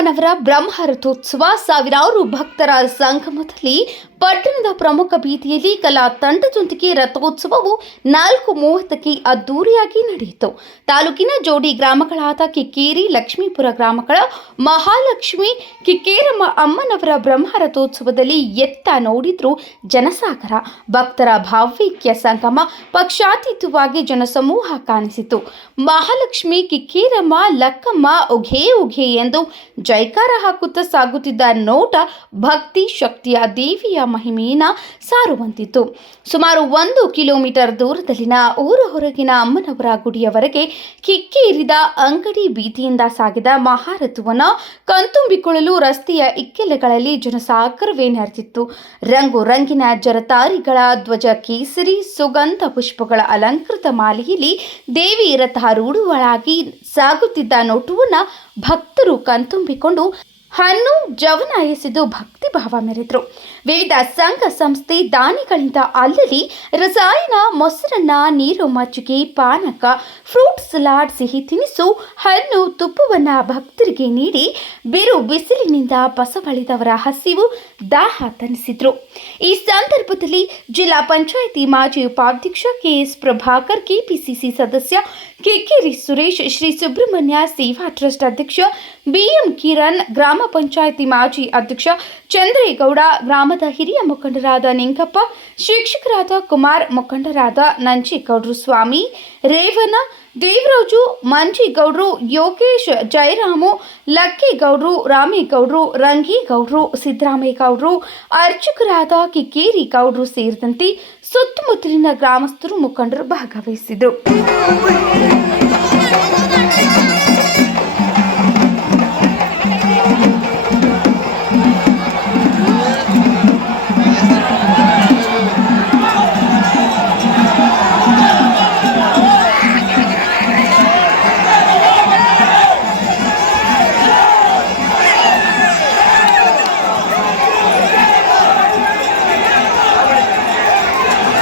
ಅಮ್ಮನವರ ಬ್ರಹ್ಮರಥೋತ್ಸವ ಸಾವಿರಾರು ಭಕ್ತರ ಸಂಗಮದಲ್ಲಿ ಪಟ್ಟಣದ ಪ್ರಮುಖ ಬೀದಿಯಲ್ಲಿ ಕಲಾ ತಂಡದೊಂದಿಗೆ ರಥೋತ್ಸವವು 4:30ಕ್ಕೆ ಅದ್ದೂರಿಯಾಗಿ ನಡೆಯಿತು. ತಾಲೂಕಿನ ಜೋಡಿ ಗ್ರಾಮಗಳಾದ ಕಿಕ್ಕೇರಿ, ಲಕ್ಷ್ಮೀಪುರ ಗ್ರಾಮಗಳ ಮಹಾಲಕ್ಷ್ಮಿ ಕಿಕ್ಕೇರಮ್ಮ ಅಮ್ಮನವರ ಬ್ರಹ್ಮರಥೋತ್ಸವದಲ್ಲಿ ಎತ್ತ ನೋಡಿದ್ರು ಜನಸಾಗರ. ಭಕ್ತರ ಭಾವೈಕ್ಯ ಸಂಗಮ, ಪಕ್ಷಾತೀತವಾಗಿ ಜನಸಮೂಹ ಕಾಣಿಸಿತು. ಮಹಾಲಕ್ಷ್ಮಿ ಕಿಕ್ಕೇರಮ್ಮ ಲಕ್ಕಮ್ಮ ಉಘೇ ಉಘೇ ಎಂದು ಜೈಕಾರ ಹಾಕುತ್ತಾ ಸಾಗುತ್ತಿದ್ದ ನೋಟ ಭಕ್ತಿ ಶಕ್ತಿಯ ದೇವಿಯ ಮಹಿಮೆಯನ್ನು ಸಾರುವಂತಿತ್ತು. ಸುಮಾರು 1 ಕಿಲೋಮೀಟರ್ ದೂರದಲ್ಲಿನ ಊರ ಹೊರಗಿನ ಅಮ್ಮನವರ ಗುಡಿಯವರೆಗೆ ಕಿಕ್ಕೇರಿದ ಅಂಗಡಿ ಬೀದಿಯಿಂದ ಸಾಗಿದ ಮಹಾರಥವನ್ನು ಕಣ್ತುಂಬಿಕೊಳ್ಳಲು ರಸ್ತೆಯ ಇಕ್ಕೆಲೆಗಳಲ್ಲಿ ಜನಸಾಗರವೇ ನೆರೆದಿತ್ತು. ರಂಗು ರಂಗಿನ ಜರತಾರಿಗಳ ಧ್ವಜ, ಕೇಸರಿ ಸುಗಂಧ ಪುಷ್ಪಗಳ ಅಲಂಕೃತ ಮಾಲೆಯಲ್ಲಿ ದೇವಿ ರಥಾರೂಢಳಾಗಿ ಸಾಗುತ್ತಿದ್ದ ನೋಟವನ್ನು ಭಕ್ತರು ಕಣ್ತುಂಬಿಕೊಂಡು ಹಣ್ಣು ಜವನ ಎಸೆದು ಭಕ್ತಿ ಭಾವ ಮೆರೆದರು. ವಿವಿಧ ಸಂಘ ಸಂಸ್ಥೆ ದಾನಿಗಳಿಂದ ಅಲ್ಲಲ್ಲಿ ರಸಾಯನ, ಮೊಸರನ್ನ, ನೀರು ಮಜ್ಜಿಗೆ, ಪಾನಕ, ಫ್ರೂಟ್ ಸಲಾಡ್, ಸಿಹಿ ತಿನಿಸು, ಹಣ್ಣು, ತುಪ್ಪವನ್ನು ಭಕ್ತರಿಗೆ ನೀಡಿ ಬಿರು ಬಿಸಿಲಿನಿಂದ ಬಸವಳಿದವರ ಹಸಿವು ದಾಹ ತಣಿಸಿದ್ರು. ಈ ಸಂದರ್ಭದಲ್ಲಿ ಜಿಲ್ಲಾ ಪಂಚಾಯಿತಿ ಮಾಜಿ ಉಪಾಧ್ಯಕ್ಷ ಕೆಎಸ್ ಪ್ರಭಾಕರ್, ಕೆಪಿಸಿಸಿ ಸದಸ್ಯ ಕಿಕ್ಕೇರಿ ಸುರೇಶ್, ಶ್ರೀ ಸುಬ್ರಹ್ಮಣ್ಯ ಸೇವಾ ಟ್ರಸ್ಟ್ ಅಧ್ಯಕ್ಷ ಬಿಎಂ ಕಿರಣ್, ಗ್ರಾಮ ಪಂಚಾಯಿತಿ ಮಾಜಿ ಅಧ್ಯಕ್ಷ ಚಂದ್ರೇಗೌಡ, ಗ್ರಾಮದ ಹಿರಿಯ ಮುಖಂಡರಾದ ನಿಂಗಪ್ಪ, ಶಿಕ್ಷಕರಾದ ಕುಮಾರ್, ಮುಖಂಡರಾದ ನಂಜೇಗೌಡರು, ಸ್ವಾಮಿ, ರೇವಣ್ಣ, ದೇವರಾಜು, ಮಂಜೇಗೌಡರು, ಯೋಗೇಶ್, ಜಯರಾಮು, ಲಕ್ಕೇಗೌಡರು, ರಾಮೇಗೌಡರು, ರಂಗೇಗೌಡರು, ಸಿದ್ದರಾಮೇಗೌಡರು, ಅರ್ಚಕರಾದ ಕಿಕ್ಕೇರಿ ಗೌಡರು ಸೇರಿದಂತೆ ಸುತ್ತಮುತ್ತಲಿನ ಗ್ರಾಮಸ್ಥರು, ಮುಖಂಡರು ಭಾಗವಹಿಸಿದರು.